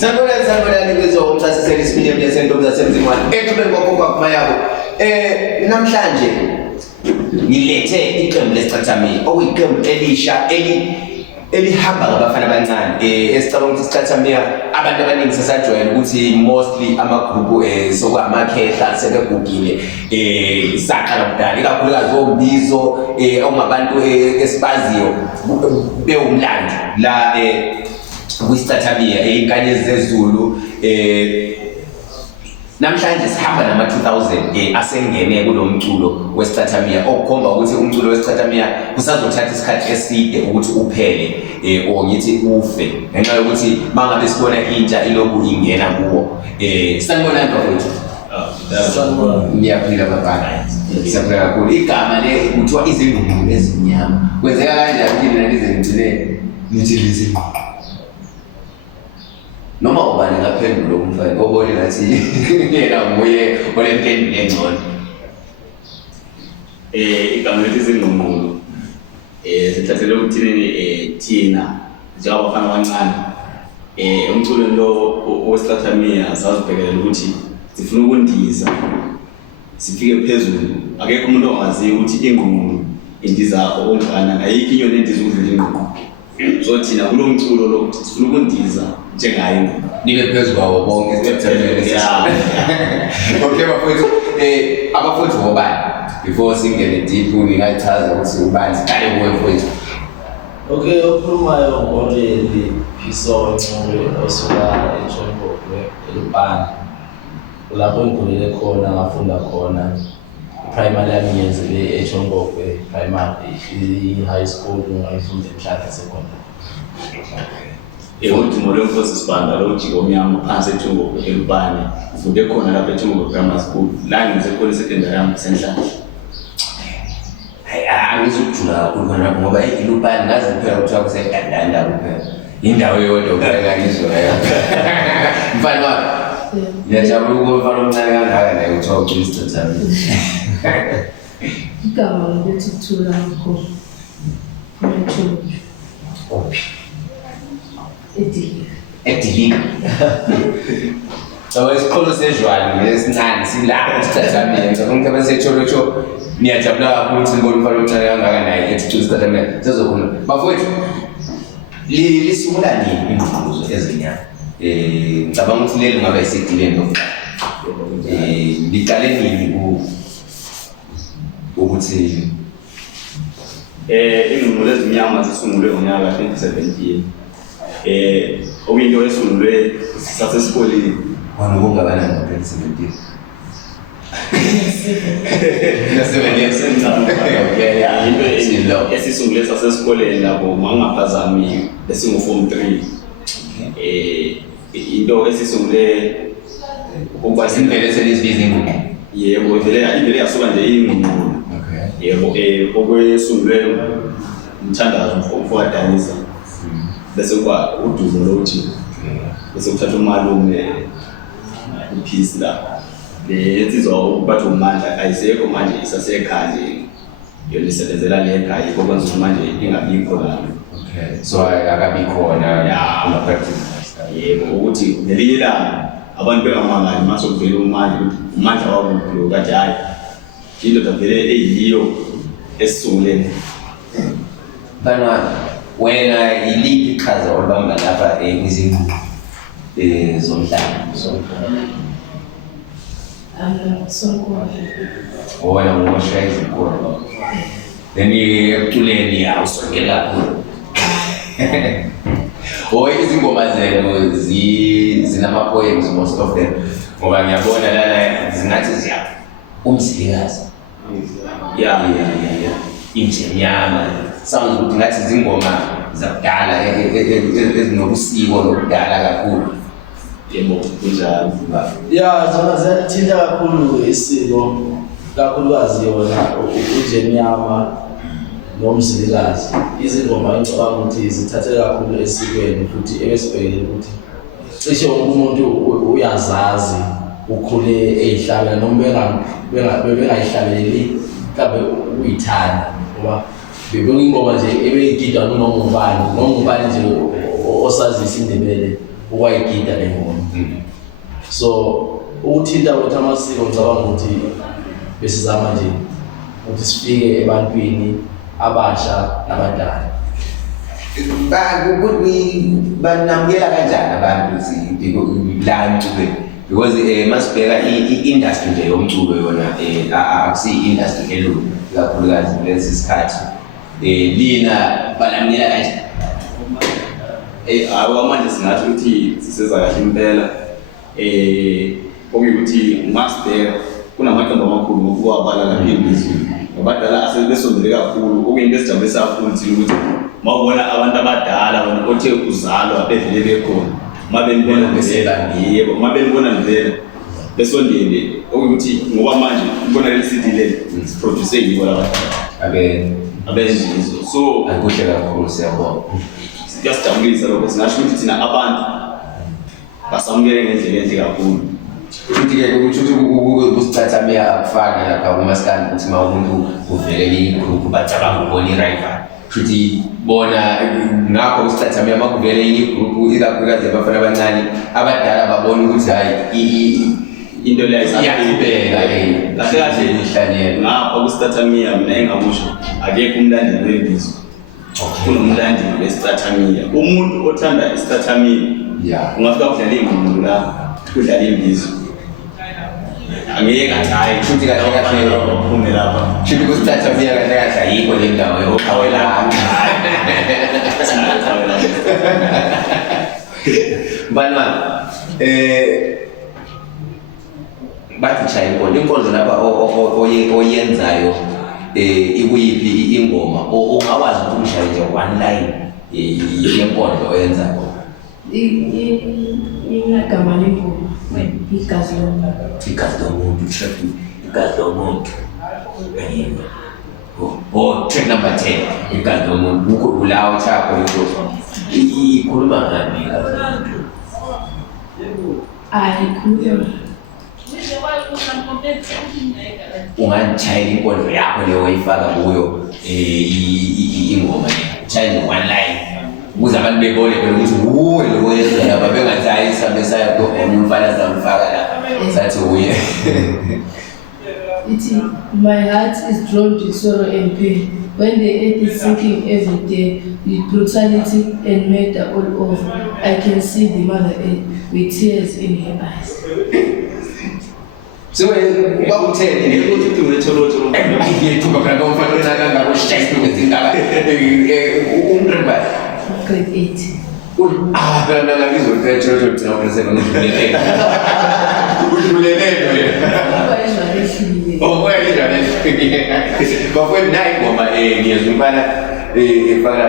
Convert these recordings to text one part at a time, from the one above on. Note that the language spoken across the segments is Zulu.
Sanibonani kwizwa umsasiseli isibili yesentombi zasemzimwane. Exhubeni kwakhokho akumayabo. Namhlanje ngilethe iqembu lesicathamile okuyiqembu elisha elihamba ngabafana abancane esicabanga ukuthi isicathamile abantu abaningi sesajwayele ukuthi mostly amagroup sokwamakhehla sebegugile isaqala kudala ikakhulukazi ombizo ongabantu esibaziyo bewumlando la kwisicathamile inkanyezi zezulu namhlanje sihamba nama 2000 asengene kulomculo wesicathamile okukhomba ukuthi umculo wesicathamile usazothatha isikhathi eside ukuthi uphele ngithi ufe ngenxa yokuthi mangabe sibona intsha iloku ingena kuwo sanibona mfowethu niyaphila baba siyaphila kakhulu igama le kuthiwa izingqungqulu ezimnyama kwenzeka kanjani kini nalize ngicine nithi lizini noma ubani ngaphendula umfana obone ngathi yena nguye olempendulo engcono igama lithi izingqungqulu sithathele ukuthini thina njengabafana abancane umculo lo wesicathamile sazibhekelela ukuthi sifuna ukundiza sifike phezulu akekho umuntu ongaziyo ukuthi ingqungqulu indiza onjani ayikho inyoni endiza ukudlula ingqungqulu so thina kulo mculo lo sifuna ukundiza njengayo nibe phezulu kwawo bonke esicathamile okay bafowethu abafowethu ngobani before singene deep ningayichaza ukuthi ubani siqale kuwe mfowethu. Okay, okhulumayo ngoleli Phiso Ncube osuka eTshongwe eLupane. Lapho ngigulele khona ngafunda khona primary yami ngiyenzile eTshongwe primary high school ngayifunda eMhlatha secondary. Uthi Molo Nkosi Sibanda lo jiko omnyama phansi eTshongwe eLupane ufunde khona lapha eTshongwe primary school la ngenze khona secondary yami eSenhlanhla. Angizukujula kakhulu khona ngoba iLupane ngazi phela ukuthi akusegandanda kuphela indawo yodwa kuphela ngizwa mfana wami ngiyajabula ukufana omncane kangaka naye uthiwa uChris Tatami igama lithi Thula Nkho ophi Edilika so isikolo sejwali lesincane silapho isicathamile ngicabanga ukuthi abasetsholo niyajabula kakhulu ukuthi ngibone umfana omncane kangaka naye ethi isicathamile sezokhuluma bafowethu lisungula nini ingqungquzo ezinyama ngicabanga ukuthi leli ngabe isidileni lokho liqale nini ukuthi ingqungqulo ezimnyama zisungulwe ngonyaka ka 2017 okuyinto esungulwe sasesikoleni wona kungakanani ngo 2017 esisungule sasesikoleni lapho mangaphazami esingu-form 3 into esisungule ukuba sindele selizibiza ingqungqulo yebo ivele yasuka nje ingqungqulo yebo okwesungulwe umthandazo mfokadanisa bese kuba udumo lokuthi bese kuthatha umalume uPeace la lensizwa ukubathi umandla ayisekho manje isasekhaya nje yolisebenzela le ekhaya yikho kwenza ukuthi manje ingabikho la so akabi khona ama practice yebo ukuthi ngelinye ilanga abantu bengamangali mase kuvela umandla wabo kade hayi indoda vele eyiyo esisunguleni bana wena iliphi iqhaza olibamba lapha kwizingqungqulo zomhlaba wona ngosha izikolo then ekuculeni awusongela kakhulu izingoma zenu zinama-poems most of them ngoba ngiyabona lana zingathi ziya umzilikazi injenyama sounds ukuthi ngathi izingoma zakudala ezinobusiko nokudala kakhulu yebo kunjalo zona ziyalithinta kakhulu isiko kakhulukazi yona ujenyama nomzilikazi izingoma engicabanga ukuthi zithathe kakhulu esikweni futhi ebesibhekele ukuthi cishe umuntu uyazazi ukhule eyihlala noma bengayihlaleli kabe uyithanda ngoba bebengingoma nje ebeyigidwa noma ngubani nje osazisa indebele ukwayigida le ngoma. So ukuthinta ukuthi amasiko ngicabanga ukuthi besizama nje ukuthi sifike ebantwini abasha nabadala. Banamukela kanjani abantu la mculo because masibheka i-industry nje yomculo yona akusiyi-industry elula kakhulukazi kulesi sikhathi lina banamukela kanjani? Manje singathi ukuthi siseza kahle impela okuyukuthi masibheka kunamaqembu amakhulu ngokuwabala lapha eNingizimu abadala asebesondele kakhulu okuyinto esijabulisa kakhulu thina ukuthi mawubona abantu abadala wena othe uzalwa bevele bekhona mabenibona yebo mabenibona nivela besondele okuyukuthi ngoba manje ubona le CD le siproduce yibo labadala abenzizo so akuhle kakhulu siyabonga. Siyasijabulisa lokho singasho ukuthi thina abantu basamukele ngendlela enhle kakhulu. Futhi-ke ukuthi kusicathamela akufani lapha kumaskandi ukuthi uma umuntu uvelele igroup bacabanga ukubona i-rival. Futhi bona ngakho kusicathamela uma kuvele igroup ikakhulukazi abafana abancane abadala babona ukuthi hayi into leyo iyaqhubeka kahle kahle ihlanyelo. Ngapha kusicathamela mina engakusho akekho umlandeli wembizo. Kunomlandeli wesicathamela. Umuntu othanda isicathamela ungafika udlala ingoma la kudlala imbizo. Angeke kathi futhi kahle kahle uphume lapha. Futhi kusicathamela kahle kahle ayikho le ndawo yokuqhawela. Bana bathi chaya inkondlo lapha oyenzayo ikuyiphi ingoma ongawazi ukuthi ushaye nje one line yenkondlo oyenzayo? Igama lengoma igazi lomuntu. Igazi lomuntu, track igazi lomuntu. Track number 10 igazi lomuntu ukulawo chakho lokho ikhuluma ngani igazi lomuntu? Ikhuluma ungachayela inkondlo yakho leyo oyifaka kuyo ingoma chayela one line ukuze abantu bebone phela ukuthi uwe lo wenza lapha bengathi isambe sayo umfana zamfaka la sathi uye. My heart is drawn to sorrow and pain when the earth is sinking every day with brutality and murder all over. I can see the mother earth with tears in her eyes. So bakutheni ukuthi unetholotho ngiyethuka phela ngomfana onakanga kushayisa ngezindaba umremba grade 8. Phela ngizophetha thina upreseka ngidlulele. Udlulele bafwe nayi ngoma ngiyazumfana efaka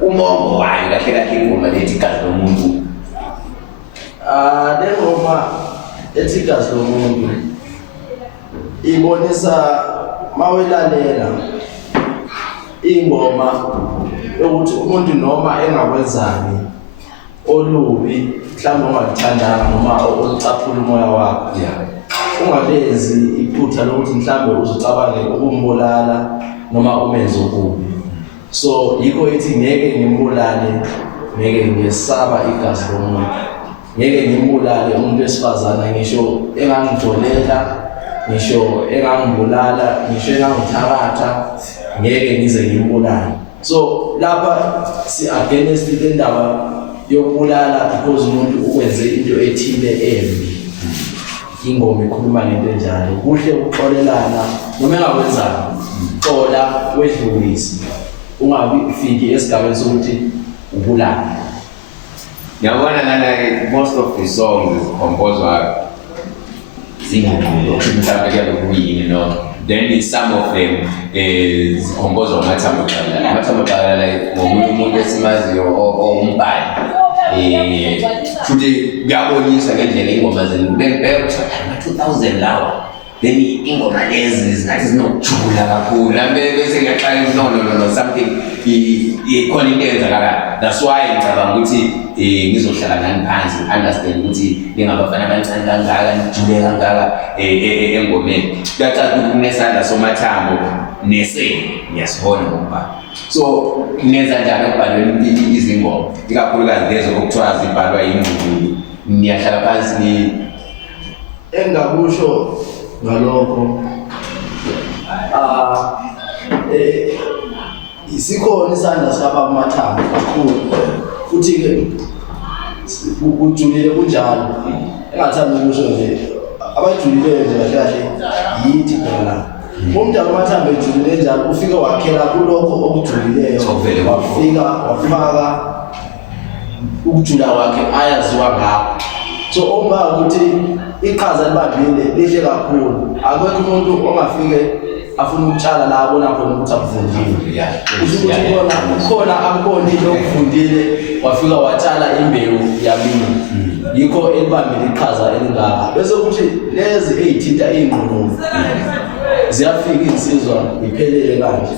umongo wayo kahle kahle ingoma lethi igazi lomuntu. Le ngoma ethi igazi lomuntu ibonisa mawilalela ingoma ukuthi umuntu noma engakwenzani olubi mhlawumbe ongaluthandanga noma olucaphula umoya wakho ungalenzi iphutha lokuthi mhlawumbe uzocabange ukumbulala noma umenze okubi. So yikho ethi ngeke ngimbulale, ngeke ngesaba igazi lomuntu, ngeke ngimbulale umuntu wesifazana ngisho engangijolela, ngisho engangibulala, ngisho engangithakatha, ngeke ngize ngimbulale. So lapha si against le ndaba yokubulala because umuntu ukwenze into ethile embi. Ingoma ikhuluma ngento enjalo. Kuhle ukuxolelana noma engakwenzanga. Xola wedlulise. Ungabi ufiki esigabeni sokuthi ubulala. Ngiyabona lana most of the songs is composed by singing then some of them is composed of Matama like ngomuntu esimaziyo umbali futhi ngiyabonisa ngendlela ingoma ama-2000 lawa then ingoma lezi zinathi zinokujula kakhulu bese ngiyaqala no something ikhona into eyenzakalayo that's why ngicabanga ukuthi ngizohlala nani phansi understand ukuthi ngingabafana abancane kangaka nijule kangaka engomeni kuyacaca ukuthi kunesandla somathambo ngiyasibona ngokubhala so nenza njani ukubhalweni izingoma ikakhulukazi lezo okuthiwa zibhalwa yingqulu niyahlala phansi engakusho ngalokho isikhona isandla sikababa uMathambo kakhulu futhi-ke kujulile kunjalo engathanda ukusho nje abajulileyo nje kahle kahle yithi phela umdala uMathambo ejulile njalo ufike wakhela kulokho okujulileyo wafaka ukujula kwakhe ayaziwa ngakho so uma ukuthi iqhaza libambile lihle kakhulu akekho umuntu ongafike afuna ukutshala la abona khona ukuthi akufundile kusho ukuthi khona akubonile okufundile wafika watshala imbewu yabini yikho elibambile iqhaza elingaka bese kuthi lezi ezithinta ingqondo ziyafika insizwa iphelele kanje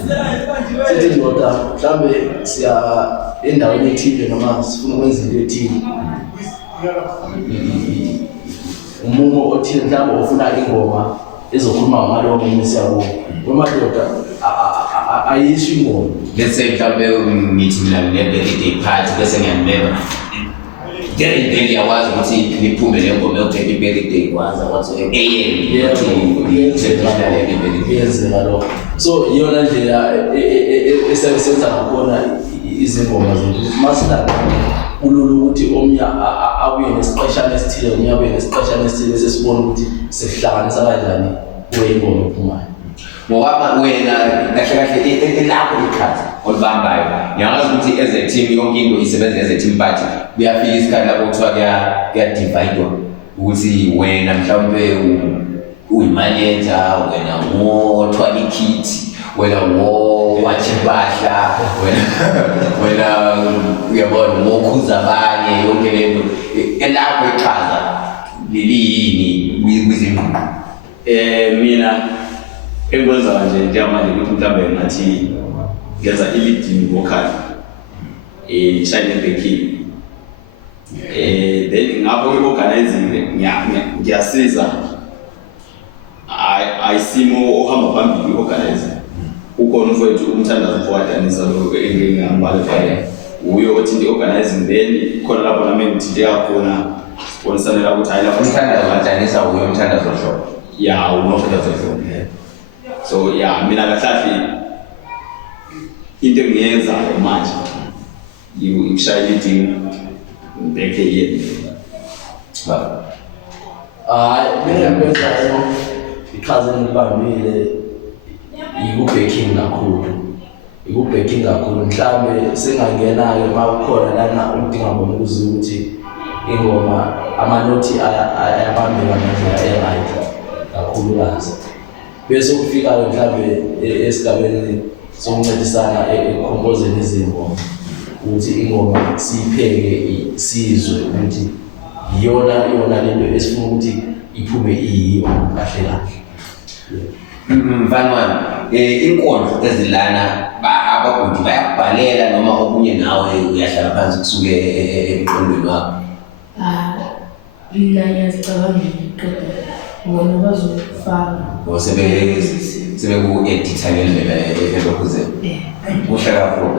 sithi ndoda mhlambe siya endaweni ethile noma sifuna ukwenza into ethile umumo othile mhlawumbe ofuna ingoma ezokhuluma ngalokho umsiyabo wemadoda ayisho ingoma let's say mhlawumbe ngithi mina nginebirthday party bese ngiyanibeka ngeke yawazi ukuthi niphume le ngoma yokuthi ibirthday kwanza wathi yenzeka lokho so iyona ndlela esebenza ngakhona izingoma zethu masilanda ululu ukuthi omnya abuye nesiqeshana esithile omnya abuye nesiqeshana esithile sesibona ukuthi sesihlanganisa kanjani kwengoma ephumayo ngoba wena kahle kahle elapho iqhaza olibambayo ngiyazi ukuthi as a team yonke into isebenza as a team but kuyafika isikhathi lapho kuthiwa kuyadivide ukuthi wena mhlawumbe uyimanager wena ngothwala ikhithi wena ngowathi impahla wena uyabona ngokhuza abanye yonke lento elapho iqhaza liliyini kwizingqondo mina engikwenza nje njengamanje ukuthi mhlawumbe ngathi ngenza i-leading vocal shine backing then ngapho i-organizing ngiyasiza ayisimo ohamba phambili i-organizing ukhona mfowethu umthandazo owadanisa lo engingambale phala uyo othi i-organizing then khona lapho nami ngithinteka khona sibonisana ukuthi hayi lapho umthandazo wadanisa uyo umthandazo shop ya umthandazo shop so yeah mina kahlahle into engiyenza manje ikushaye leading beke yini mina ngikwenzayo iqhaza elibambile ikubacking kakhulu mhlawumbe sengangena-ke uma kukhona lana udinga bona ukuziwa ukuthi ingoma amanothi ayabambeka ngendlela e-right kakhulukazi bese kufika-ke mhlawumbe esigabeni sokuncedisana ekukompozeni izingoma ukuthi ingoma siyipheke sizwe ukuthi iyona lento esifuna ukuthi iphume iyiyo kahle kahle. Mfana wami inkondlo ezilana abagodi bayakubhalela noma okunye nawe uyahlala phansi kusuke emqondweni wakho mina ngiyazicabangela qeda bona bazofaka sebeku-editha ngendlela elokuze kuhle kakhulu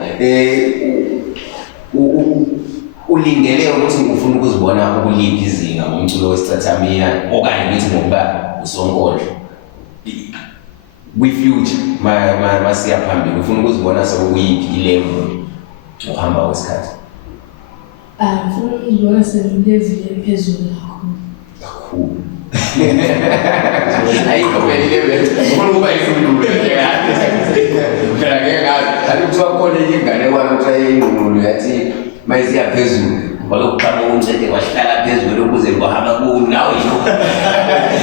ulindele ukuthi ufuna ukuzibona ukuliphi izinga ngomculo wesicathamiya okanye ngithi ngokuba usonkondlo kwi-future masiya phambili ufuna ukuzibona sekuyiphi ilevel uhamba kwesikhathi ngifuna ukuzibona sengilevile phezulu kakhulu ayikho phela ilevel ufuna ukuba yifundule phela ngeke ngazi athi kuthiwa khona ingane wami kuthiwa yingqungqulu yathi mayisiya phezulu walokuqala uncede wahlala phezulu ukuze kuhamba kunawe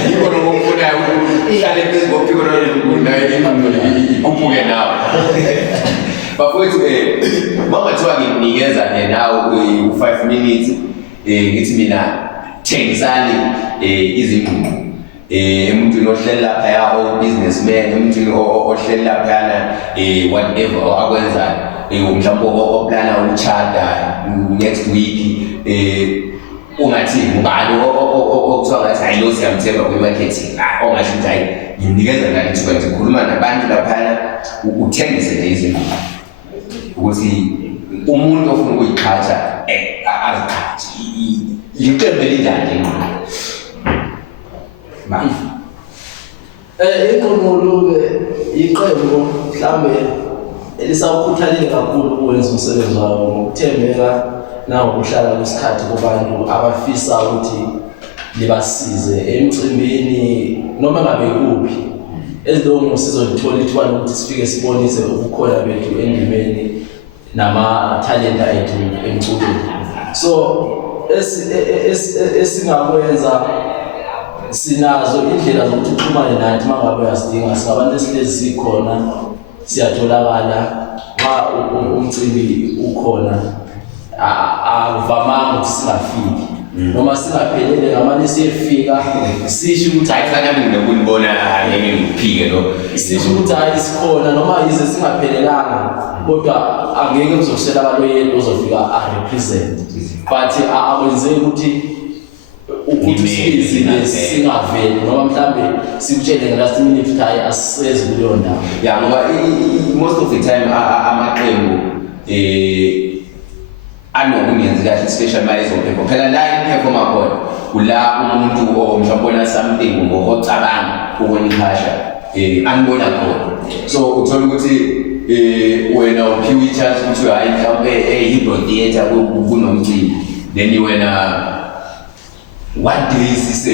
yikho nokufunayo uhlale phezulu kophiko nayo ikhuphuke nawe bafowethu mangathiwa nginikeza nawe u5 minutes ngithi mina thengisani izingqungqu emuntwini ohleli lapha o businessman emuntwini ohleli lapha whatever akwenzayo mhlawumbe oplana ukuchata next week ungathi ngubani okuthiwa ngathi hayi lo siyamthemba kwi-marketing ongasho ukuthi hayi ngimnikeza ngani ithuba nje khuluma nabantu laphana uthengise nje izinto ukuthi umuntu ofuna ukuyiqhatha aziqhathe iqembu elinjani enqondo manje inqondo-ke iqembu mhlambe elisawukhuthalile kakhulu ukwenza umsebenzi wayo ngokuthembeka nangokuhlala kwesikhathi kubantu abafisa ukuthi libasize emcimbini noma ngabe kuphi ezilongo sizolithola ithuba lokuthi sifike sibonise ubukhona bethu endimeni nama-talenta ethu emculweni. So esingakwenza sinazo indlela zokuthi uxhumane nathi uma ngabe uyasidinga, singabantu esilezi sikhona, siyatholakala xa umcimbi ukhona, akuvamanga ukuthi singafiki noma singaphelele ngamanye siyefika sisho ukuthi hayi kufanele nginokubona ngeke ngiphike lo sisho ukuthi hayi sikhona noma yize singaphelelanga kodwa angeke kuzokusela abantu yedwa ozofika a-represent but akwenzeki ukuthi sizile singaveli noma mhlambe sikutshele ngelast minute ukuthi hayi asisezi kuleyo ndawo. Ya ngoba most of the time amaqembu anokungenzi kahle especially mayizophepha phela la iphefoma khona kula umuntu omhlawumbe something ngocabanga ukuniphasha anibona khona so uthola ukuthi wena uphiwe i-chance ukuthi hayi mhlawumbe i-hero theatre kunomcimbi then wena what days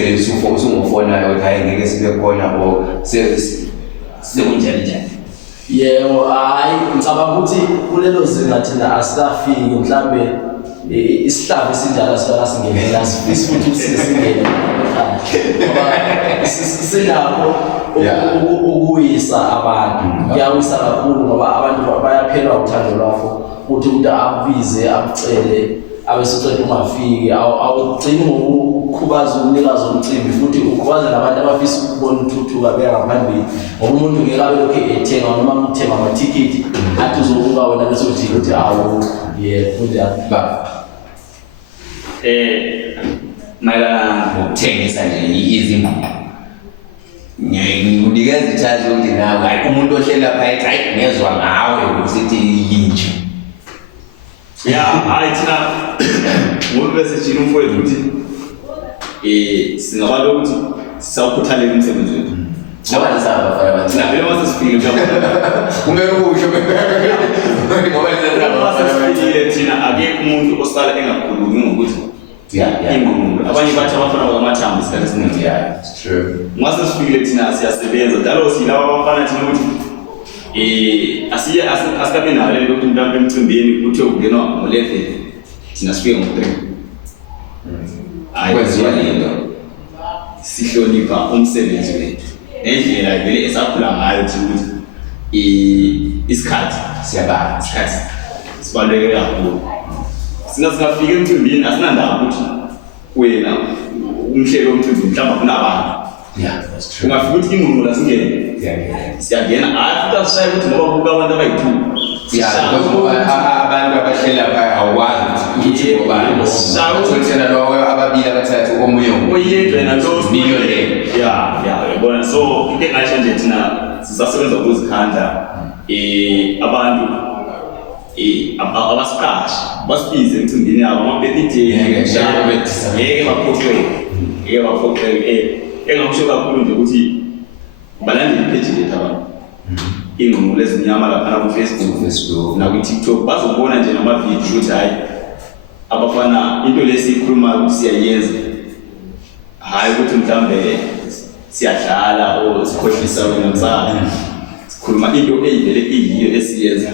usungofona ukuthi hayi ngeke sibe khona or sekunjani njani. Yebo, hayi ngicabanga ukuthi kulelo zinga thina asikafiki mhlambe isihlava esinjalo sifaka singenela sifisa ukuthi singene ngoba sinakho ukuyisa abantu kuyawisa kakhulu ngoba abantu bayaphelwa uthando lwakho ukuthi umuntu akubize akucele abesicela ungafiki awugcini ngokukhubaza umnikazi womcimbi futhi ukhubaza nabantu abafisa ukubona uthuthuka beka ngaphambili ngoba umuntu ngeke abe lokhu ethenga noma ngithenga amathikithi athi uzobuka wena bese uthi ukuthi awu futhi ba mayelana nokuthengisa nje izinqumo ngikunikeza ithathi ukuthi nawe hayi umuntu ohlela phakathi hayi ngezwe ngawe usithi yinje. Hayi thina ngoba bese jina umfowethu ukuthi singabantu ukuthi sawukhuthalela umsebenzi wethu. Ngoba nisaba fana bathi vele mase sifike mhlawumbe ungeke usho ngoba nisaba thina akekho umuntu osala engakhulumi ngokuthi ingqondo abanye bathi abafana bakamathambo isikhathi esiningi. It's true. Mase sifikile thina siyasebenza njalo silaba abafana thina ukuthi asikabe nayo le nto mhlawumbe emcimbini kuthiwe kungenwa ngo-11 thina sifike ngo-3. Hayi kwenziwa lento sihlonipha umsebenzi wethu nendlela vele esakhula ngayo thi ukuthi isikhathi siyabala isikhathi sibaluleke kakhulu. Singafika emcimbini asinandaba ukuthi wena umhlelo womcimbi mhlawumbe kunabantu. That's true. Ungafika ukuthi ingqondo la singene siyangena futhi asishaye ukuthi ngoba kuka abantu abayithuba abantu abahlela phaya awukwazi ukuthi ngobani utholisena lowo ababili abathathu omunye oyedwa yena lo millionaire. Yabona so into engasho nje thina sisasebenza ukuzikhandla abantu abasiqashi basibize emcimbini yabo ama-birthday ngeke baphoxeke engakusho kakhulu nje ukuthi balandele ipage lethu abantu ingqondo lezinyama laphana ku-Facebook nakwi-TikTok bazobona nje namavidiyo ukuthi hayi abafana into lesiyikhulumayo ukuthi siyayenza hayi ukuthi mhlawumbe siyadlala or sikhohlisa wena msana sikhuluma into eyivele iyiyo esiyenza.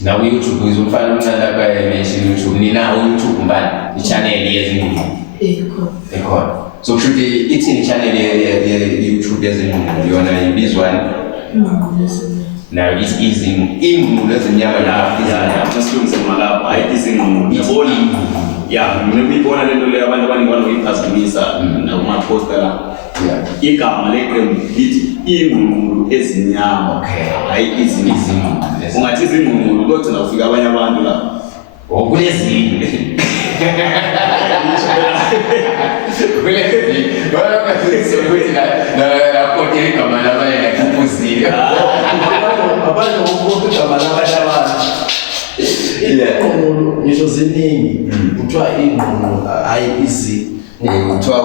Naku YouTube izomfana umntana mention YouTube ninawo YouTube mbani i-channel yezinqumo ekhona so kushuthi ithini channel ye-YouTube yezinqumo yona ibizwani nayo izinqumo lezinyama la masilungise malapho hayi izinqumo yabona mina kuyibona lento leyo abantu abaningi banokuyiphazamisa nakuma-posta la igama leqembu lithi ingqungqulu ezinyama hayi izinqumo ungathi izingqungqulu kugcina ufika abanye abantu la okulezinye kulezinye ukuthi la kote igama labanye nakupuzile abantu ngokuthi igama labanye abantu ingqungqulu ngisho ziningi kuthiwa ingqungqulu hayi izi kuthiwa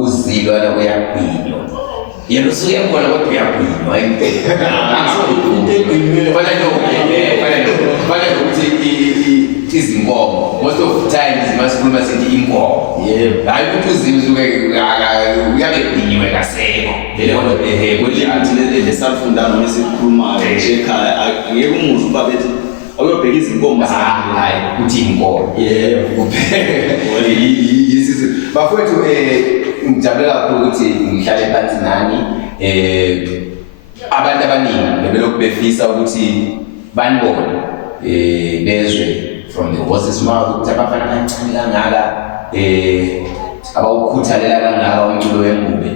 uzilwa la kuyagwinywa yena usuyabona kodwa uyagwinywa fana nokuthi izinkomo most of the times masikhuluma sithi inkomo hayi ukuthi uzimzuke uyabe gwinyiwe kasekho ukuthi lesafunda noma esikhulumayo nje ekhaya angeke umuzwe uba bethi awuyobheka izinkomo hayi ukuthi inkomo bafowethu ngijabule kakhulu ukuthi ngihlale phansi nani abantu abaningi bebelokhu befisa ukuthi banibone bezwe from the horse's mouth ukuthi abafana abancane kangaka abawukhuthalela kangaka umculo wengube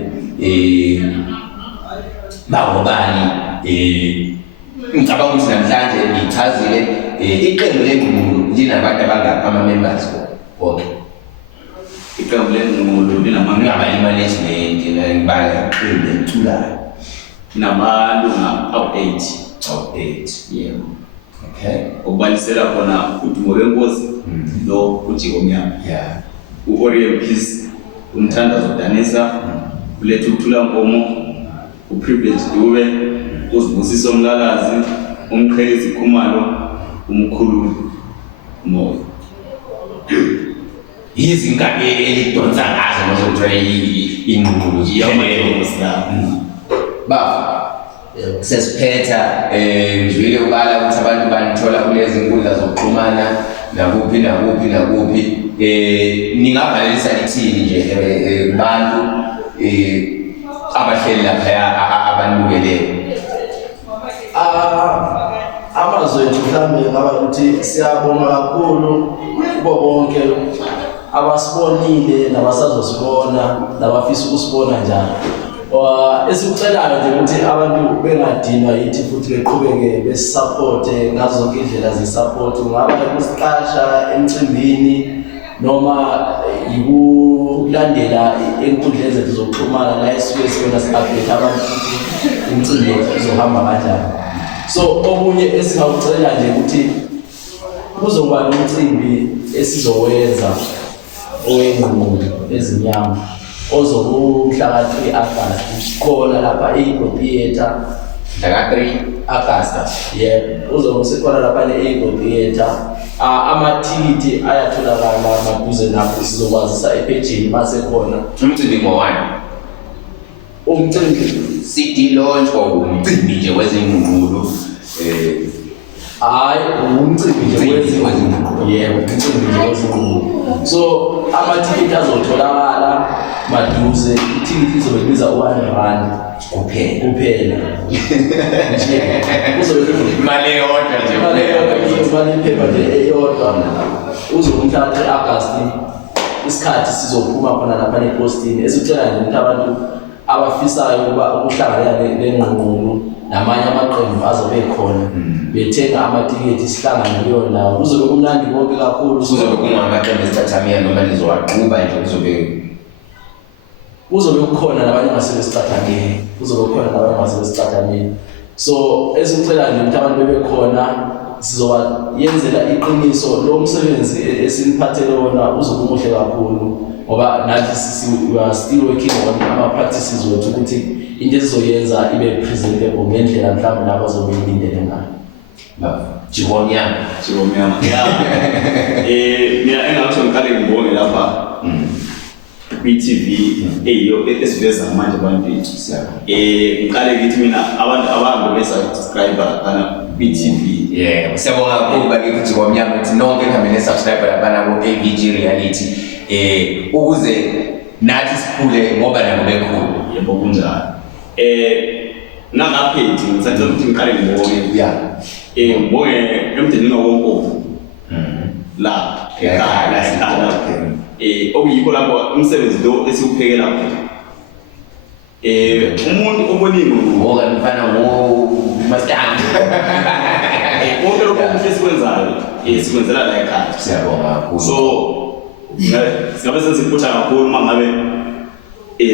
bangobani ngicabanga ukuthi namhlanje ngichazile iqembu lengqungqulu linabantu abangapha ama-members bonke iqembu lengqungqulu ngingaba-management ngibala iqembu elithulayo namalunga awu-8 yebo okay ukubalisela khona uDumo Wenkosi lo uJiko Mnyama u-Oriel Peace uMthandazo Danisa uLethu Thula Nkomo uPrivilege Dube uZibusiso Mlalazi uMqhezi Khumalo umkhulu Moyo izinkabi elidonsa ngazo ngizothiwa ingqungqulu baba sesiphetha ngizwile ubala ukuthi abantu banithola kulezi inkundla zokuxhumana nakuphi ningavalelisa lithini nje kubantu abahleli lapha abanibukeleyo amazwi ethu mhlawumbe ngaba ukuthi siyabonga kakhulu kubo bonke abasibonile nabasazosibona nabafisa ukusibona njalo esikucelayo nje ukuthi abantu bengadinwa yithi futhi beqhubeke besupporte ngazo zonke indlela ze-support ngaba ukusiqasha emcimbini noma yikulandela enkundleni zethu zokuxhumana la esisuke sibona si-update abantu ukuthi imicimbi yethu izohamba kanjani. So okunye esingawucela nje ukuthi kuzokuba nomcimbi esizowenza owengqungqulu ezimnyama ozomhla ka-3 August khona lapha e-Eagle Theatre ka-3 August yebo uzokusekhona lapha e-Eagle Theatre. Amathikithi ayatholakala maduze napho sizokwazisa epejini masekhona umcimbi ngowani umcimbi CD launch umcimbi nje wezingqungqulu hayi umcimbi nje wezingqungqulu yebo umcimbi nje wezingqungqulu. So amathikithi azotholakala maduze ithikithi izobiza u1 kuphela kuzobe imali eyodwa nje imali iphepha nje eyodwa uzomhla ka-3 August isikhathi sizophuma khona lapha epostini esitshela nje ukuthi abantu abafisayo ukuhlangana lengqungqulu namanye amaqembu azobe khona bethenga amatiketi sihlangane kuleyo ndawo kuzobe kumnandi konke kakhulu kuzobe kungamaqembu esithathamiya noma lizowaquba nje kuzobe kukhona nabanye ngasebesicathameni so esicela nje ukuthi abantu bebekhona sizobayenzela iqiniso lo msebenzi esiniphathele wona uzobe umuhle kakhulu ngoba nathi we are still working on ama-practices wethu ukuthi into esizoyenza ibe presentable ngendlela mhlawumbe nabo azobe ilindele ngayo. Jiko Mnyama mina engakusho ngiqale ngibonge lapha BTV eyo esiveza manje abantu bethu ngiqale ngithi mina abantu abahambe besubscriber kana BTV siyabonga kakhulu bakithi Jiko Mnyama ukuthi nonke nihambe nesubscriber lapha ku AVG Reality ukuze nathi sikhule ngoba nabo bekhulu. Yebo kunjalo nangaphethi ngithatha ukuthi ngiqale ngibonge ngibonge emndenini wonke la ekhaya okuyikho lapho umsebenzi lo esiwuphekela khona umuntu oboningi ngoba mfana ngoMustang konke lokho esikwenzayo sikwenzela la ekhaya. Siyabonga kakhulu. So singabe senziphutha kakhulu uma ngabe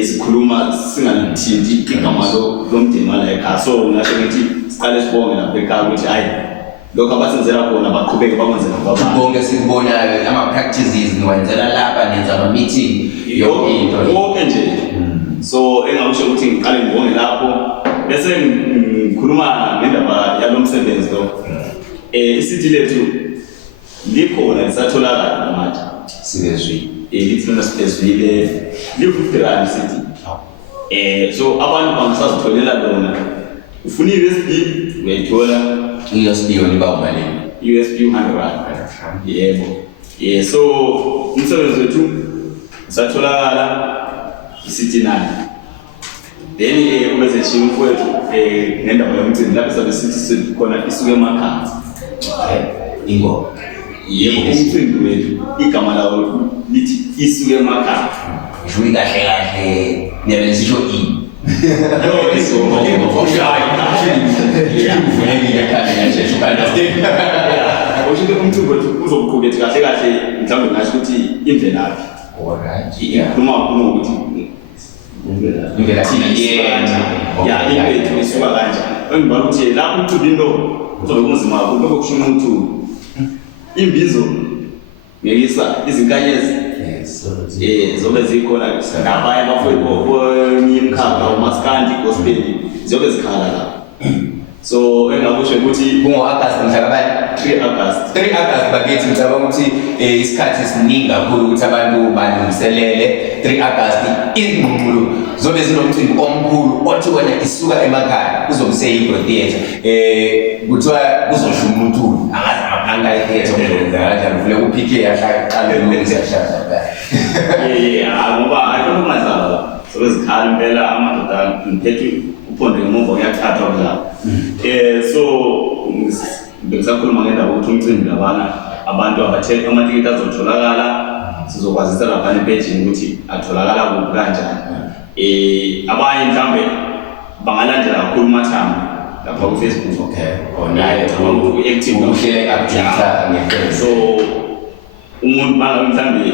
sikhuluma singalithindi igama lomndeni wala ekhaya. So ngasho ngithi siqale sibonge lapha ekhaya ukuthi hayi lokho abasenzela khona baqhubeke bakwenzela kwabanye. Bonke sikubonayo ama-practices niwenzela lapha nenza ama-meeting yonke into nje. So engakusho ukuthi ngiqale ngibonge lapho bese ngikhuluma ngendaba yalo msebenzi lo. Isithi lethu likhona lisatholakala namanje. Sibezwile. Lithi lona sibezwile li-50 rand sithi. So abantu bangasazitholela lona. Ufuna i-USB uyayithola. I-USB yona iba umalini? USB 100 rand. Yebo. So umsebenzi wethu usatholakala isithi nani. Then ubese chimu kwethu ngendaba yomcimbi lapho sabe sithi khona isuke emakhaya. Ingo. Yebo umcimbi wethu igama lawo lithi isuke emakhaya. Isho kahle kahle niyabe sisho umcimbi wethu uzoqhubeka kahle kahle mhlawumbe ngasho ukuthi imvelaphi. Alright. Ikhuluma kakhulu ukuthi imvelaphi impethu isuka kanjani. Engibala ukuthi lapho umcimbi lo uzobe kunzima kakhulu lokho kusho ukuthi imbizo ngekisa izinkanyezi zobe zikhona nabanye abafowethu imkhakha umaskandi gospel zobe zikhala la. So engakusho ukuthi kungo-August mhlaka 3 August. 3 August bakithi ngicabanga ukuthi isikhathi esiningi kakhulu ukuthi abantu balungiselele 3 August izingqungqulo zobe zinomcimbi omkhulu othi wena isuka emakhaya kuzobe seyi-Pro Theatre. Kuthiwa kuzosho umuntu angazi amaplanka e-theatre okwenza kanjani ufule uPK yaqale nokusiyashada ngoba ayikho kungadlala zobe zikhala impela amadoda ngiphethe uphonde ngemuva uyathathwa kudlala. So bengisakhuluma ngendaba ukuthi umcimbi labana abantu abathe amatikiti azotholakala sizokwazisa lapha nepage ukuthi atholakala kuphi kanjani. Abanye mhlambe bangalandela kakhulu Mathambo lapha ku Facebook. Online u-active uhlele update ngempela. So umuntu manje mhlambe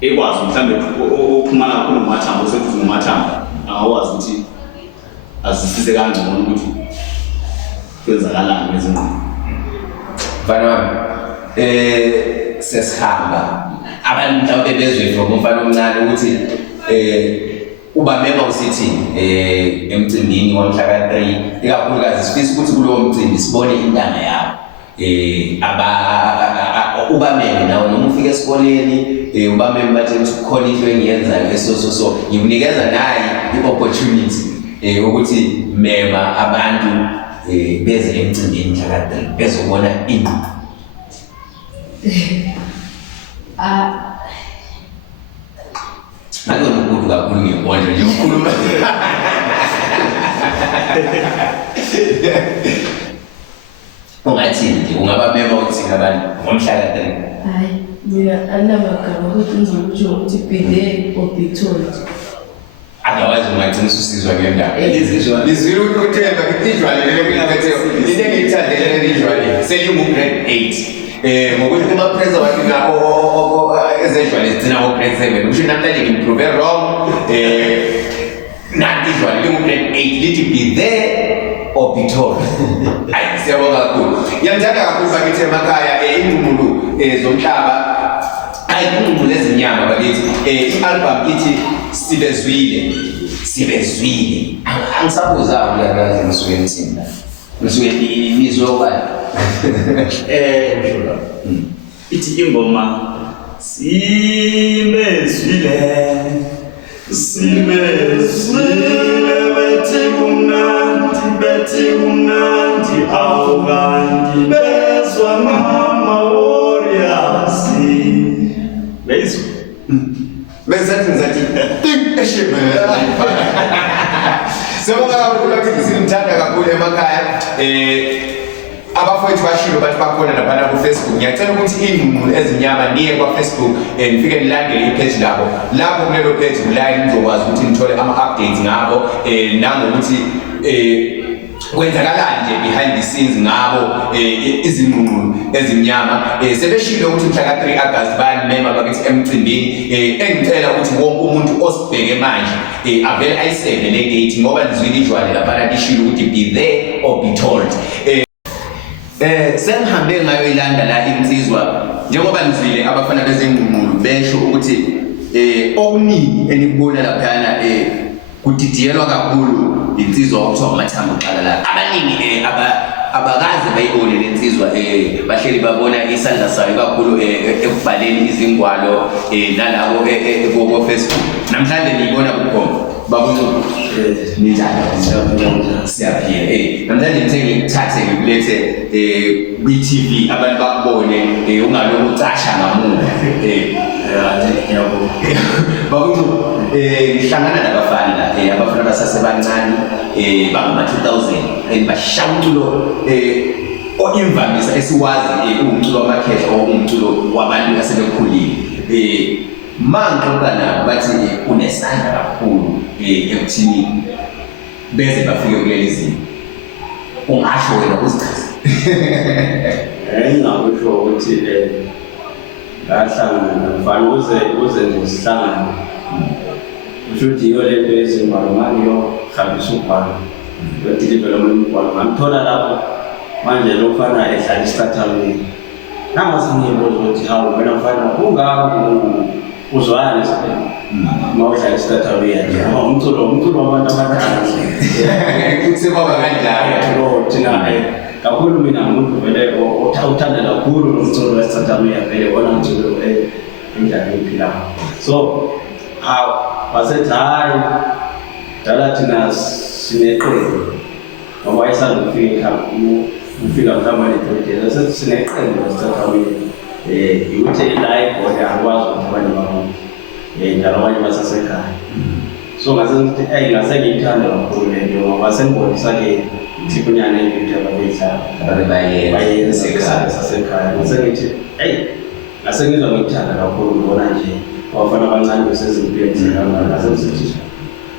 ekwazi mhlambe ukuphumana kakhulu Mathambo sethi uMathambo akwazi ukuthi asisize kangcono ukuthi kwenzakalani ngezingqondo. Mfana wami sesihamba abantu mhlawumbe bezwe from umfana omncane ukuthi ubamema usithini emcimbini wamhla ka-3 ikakhulukazi sifisa ukuthi kulowo mcimbi sibone intanga yabo. Ubameme nawe noma ufika esikoleni ubameme batshela ukuthi kukhona into engiyenzayo so ngikunikeza naye i-opportunity ukuthi mema abantu beze emcimbini mhla ka-3 bezobona ingqondo. Ngakho nokudu kakhulu ngekondlo nje ukhuluma. Ungathini nje ungabamema ukuthini abantu ngomhla ka-3? Hayi, mina anamagama ukuthi ngizokusho ukuthi be there or be told. Otherwise ungagcina ususizwa ngendaba. Lizwile ukuthemba ijwale lelo kwinaphethe. Into engiyithandele ijwale selingu-grade 8. Ngokuthi kuma-pressure wathi ngako ezejwale zigcina ngo-grade 7. Kusho namhlanje ngimprove wrong. Nanti ijwale lingu-grade 8 lithi be there or be told. Hayi siyabonga kakhulu. Ngiyamthanda kakhulu bakithi emakhaya ingqungqulo zomhlaba. Ayingqungqulo ezinyama bakithi. I-album ithi sibezwile. Angisabuza ukuyakazi ngisuke ngithini la. Ngisuke imizwa obani. Ithi ingoma sibezwile bethi kumnandi awukanti bezwa ngama-warriors. Bezwa Bezathi eshemela. Siyabonga kakhulu bakithi simthanda kakhulu emakhaya. Abafowethu bashilo bathi bakhona lapha ku Facebook. Ngiyacela ukuthi ingqungqulo ezinyama niye kwa Facebook nifike nilandele i-page labo. Lapho kulelo page la nizokwazi ukuthi nithole ama-updates ngabo nangokuthi kwenzakalani nje behind the scenes ngabo izingqungqulu ezimnyama sebeshilo ukuthi mhla ka 3 August bayamema bakithi emcimbini engicela ukuthi wonke umuntu osibheke manje avele ayiseve le date ngoba nizwile ijwale lapha lishilo ukuthi be there or be told. Sengihambe ngayo ilanda la insizwa njengoba nizwile abafana bezingqungqulu besho ukuthi okuningi enikubona laphana kudidiyelwa kakhulu insizwa okuthiwa amathambo qala la abaningi abakaze bayibone lensizwa bahleli babona isandla sayo kakhulu ekubhaleni izingwalo nalabo ku Facebook namhlanje niyibona bukhoma babuzo ninjani siyaphila namhlanje ngithe ngikuthathe ngikulethe ku-TV abantu bakubone ungalokhu ucasha ngamuva babuzo ngihlangana nabafana la abafana basasebancane bangama-2000 bashaya umculo imvamisa esiwazi umculo wamakhehla or umculo wabantu asebekhulile mangixoxa nabo bathi unesandla kakhulu ekuthini beze bafike kuleli zinga ungasho wena uzichaze. Engingakusho ukuthi ngahlangana nabafana uze ngisihlangane kusho ukuthi iyo lento yezimbalo ngangiyohambisa ubhalo yodilivela umbhalo ngangithola lapho manje lo mfana edlala isitatamini nangase ngiyibuza ukuthi hawu wena mfana ungako uzwana uma udlala isitatamini ngoba umculo wabantu abadala kusebaba kanjalo thina kakhulu mina ngumuntu vele uthanda kakhulu lo mculo wesitatamini vele wona mculo indlela ephilayo so basethi hayi dala thina sineqembu ngoba ayisanda ukufika mhlawumbe le-20 sethi sineqembu lesitatamini ukuthi la ibhodi akwazi ukuthi abanye bamuntu njalo abanye basasekhaya so ngase ngiyithanda kakhulu le nto ngoba sengibonisa-ke ithipunyana ey'nto ababeyihlala sasekhaya ngase ngithi ngase ngizwa ngiyithanda kakhulu ngibona nje abafana abancane besezimpilweni zikangaka ngase ngisithi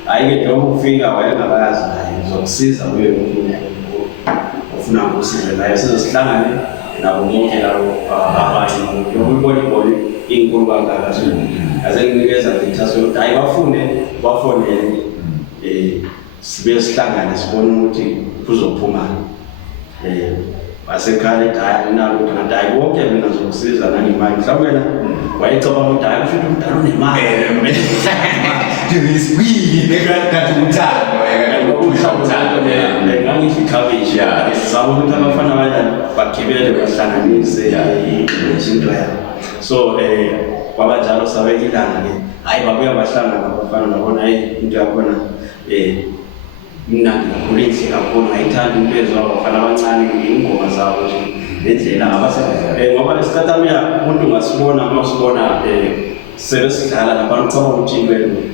hhayi-ke njengoba ukufika wayengabayazi naye ngizokusiza kuyo ofuna ukusiza naye sizosihlangane nabo bonke labo abanye yokuyibona ibholi inkulu kangaka so ase nginikeza ngithaso yokuthi hhayi bafonele sibe sihlangane sibone ukuthi kuzophumani basekhaya ekhaya nalo ukuthi kanti hhayi bonke mina zokusiza nangemali mhlawumbe wena wayecabanga ukuthi hhayi kusho ukuthi umdala unemali kanti umthando ngangisho ikhabishi sizama ukuthi abafana abadala bagibele bahlanganise into yabo so kwabanjalo sabe ilanga-ke hhayi babuya bahlangana abafana babona hayi into yakhona mnandi kakhulu inhle kakhulu ngayithanda impezwa abafana abancane ingoma zabo nje ngendlela ngoba lesitatamina umuntu ungasibona uma usibona sebesidlala nabantu cabanga ukuthi intweni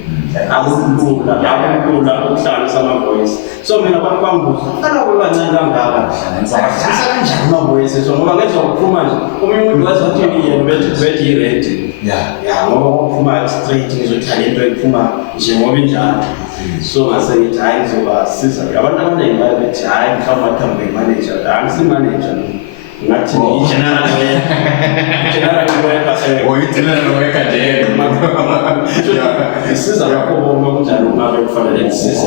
akulula ukuhlanganisa amavoyisi so mina abantu bangibuza fana bebancane kangaka hlanganisa kanjani amavoyisi so ngoba ngezwa ukuphuma nje omunye umuntu wazi ukuthi yena bethi i-ready ngoba ukuphuma straight ngizothi hhayi into ephuma njengoba injalo so ngase ngithi hhayi ngizobasiza abantu abaningi babethi hhayi mhlawumbe athambe imanager angisi-manager ngathi i-general worker isiza lapho bonke kunjalo kungabe kufanele ngisize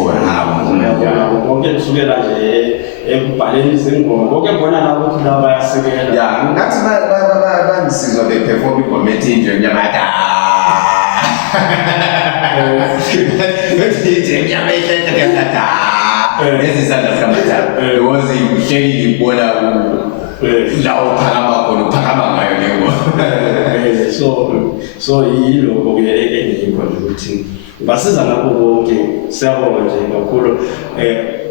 konke kusukela nje ekubhaleni izingoma konke ngibona la ukuthi la bayasekela ngathi bangisizwa beperform ingoma ethi nje mnyamada ethi mnyama ehlehla ezisandla sikamatha because ngihleli ngibona la uphakama khona uphakama ngayo le ngoma so yilokho-ke engikho nje ukuthi basiza ngakho konke siyabonga nje kakhulu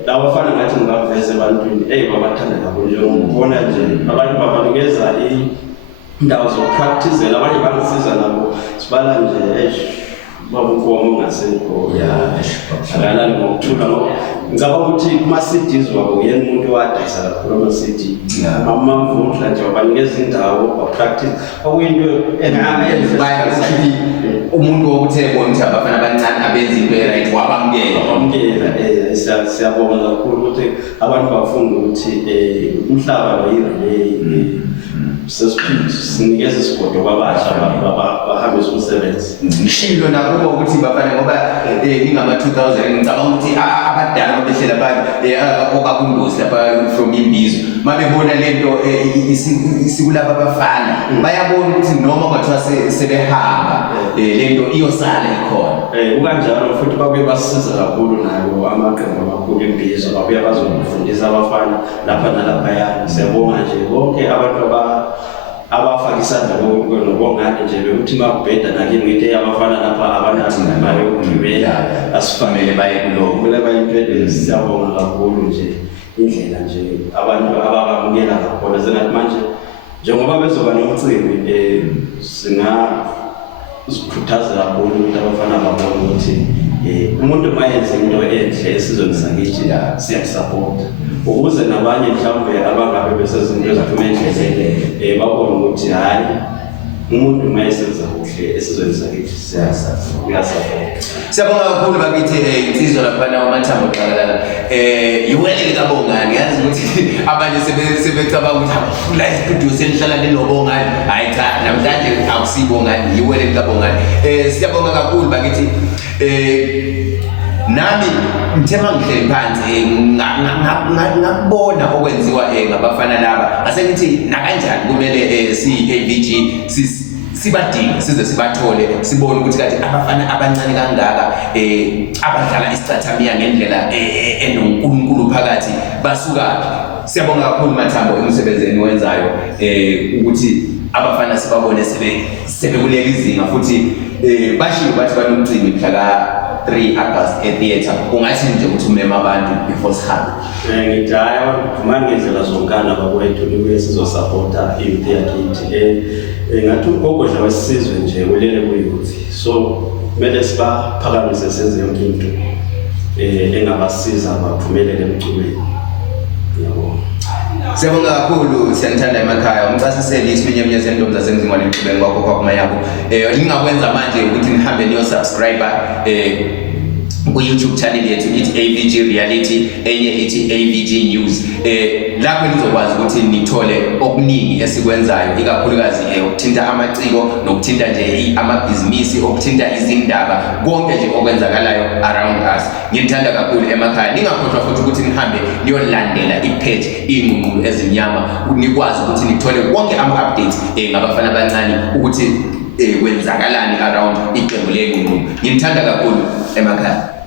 laba bafana ngathi ngingaveza ebantwini babathanda kakhulu njengokubona nje abantu babanikeza indawo zokupracticela abanye bangisiza nabo sibala nje babukomo ungasekho akalali ngokuthula ngoba ngicabanga ukuthi kuma-CDs wabo yena umuntu owadayisa kakhulu ama-CD amamvundla nje wabanikeza indawo bapractice okuyinto umuntu wokuthe bona ukuthi abafana abancane abenza into e-right wabamukela. Siyabonga kakhulu ukuthi abantu bafunde ukuthi umhlaba lo yi-relay sinikeza isigodo kwabasha bahambisa umsebenzi. Ngishilo nakubo ukuthi bafana ngoba ingama-2000 ngicabanga ukuthi abadala mabehlela phansi okakundosi lapha from Imbizo mabebona lento isikulaba abafana bayabona ukuthi noma kungathiwa sebehamba lento iyosala ikhona. Kukanjalo futhi babuye basisiza kakhulu nayo amaqembu amakhulu Imbizo babuye bazofundisa abafana lapha nalaphayana. Siyabonga nje bonke abantu abafaka isandla nokubongana nje bekuthi makubheda nakini ngithi abafana lapha abanathi nemali yokugibela asifanele baye kuloko kumele bayiphelele. Siyabonga kakhulu nje indlela nje abantu ababamukela ngakhona sengathi manje njengoba bezoba nomcimbi sikhuthaza kakhulu ukuthi abafana babone ukuthi umuntu mayenza into enhle esizweni sakithi siyamsupporta ukuze nabanye mhlawumbe abangabe besezinto ezaphumelele babone ukuthi hayi umuntu mayesenza kuhle esizweni sakithi siyasupporta. Siyabonga kakhulu bakithi insizwa laphana uMathambo Qhakalala iwele likabongani yazi ukuthi abanye sebecabanga ukuthi abafuna istudio senihlala ninobongani hayi cha namhlanje akusibongani iwele likabongani. Siyabonga kakhulu bakithi nami ngithema ngihleli phansi ngakubona okwenziwa ngabafana laba asengithi nakanjani kumele si-AVG sibadinge size sibathole sibone ukuthi kathi abafana abancane kangaka abadlala isicathamiya ngendlela enoNkulunkulu phakathi basuka. Siyabonga kakhulu Mathambo emsebenzini wenzayo ukuthi abafana sibabone sebekuleli izinga futhi bashiyo bathi banomcimbi mhla ka-3 August e-theatre. Ungathi nje ukuthi umema abantu before sihambe? Ngithi hayi abantu ngendlela zonkana bakwethu nibuye sizosupporta i-youth yakithi. Ngathi ugogodla wesizwe nje ulele kuyouth, so kumele sibaphakamise senze yonke into engabasiza baphumelele emculweni. Ngiyabonga. Siyabonga kakhulu siyanithanda emakhaya umchasiseli isiminyeminye sentombi zasemzingwane emxubeni kwakho kwakumayabo. Ngingakwenza manje ukuthi nihambe niyo-subscribe ku-YouTube channel yethu ithi AVG Reality enye ithi AVG News. Lapho nizokwazi ukuthi nithole okuningi esikwenzayo ikakhulukazi ukuthinta amaciko nokuthinta nje amabhizinisi okuthinta izindaba konke nje okwenzakalayo around us. Ngiyithanda kakhulu emakhaya. Ningakhohlwa futhi ukuthi nihambe niyolandela i-page ingqungqulu ezimnyama nikwazi ukuthi nithole wonke ama-updates ngabafana abancane ukuthi kwenzakalani around iqembu lengqungqulu. Ngiyithanda kakhulu emakhaya.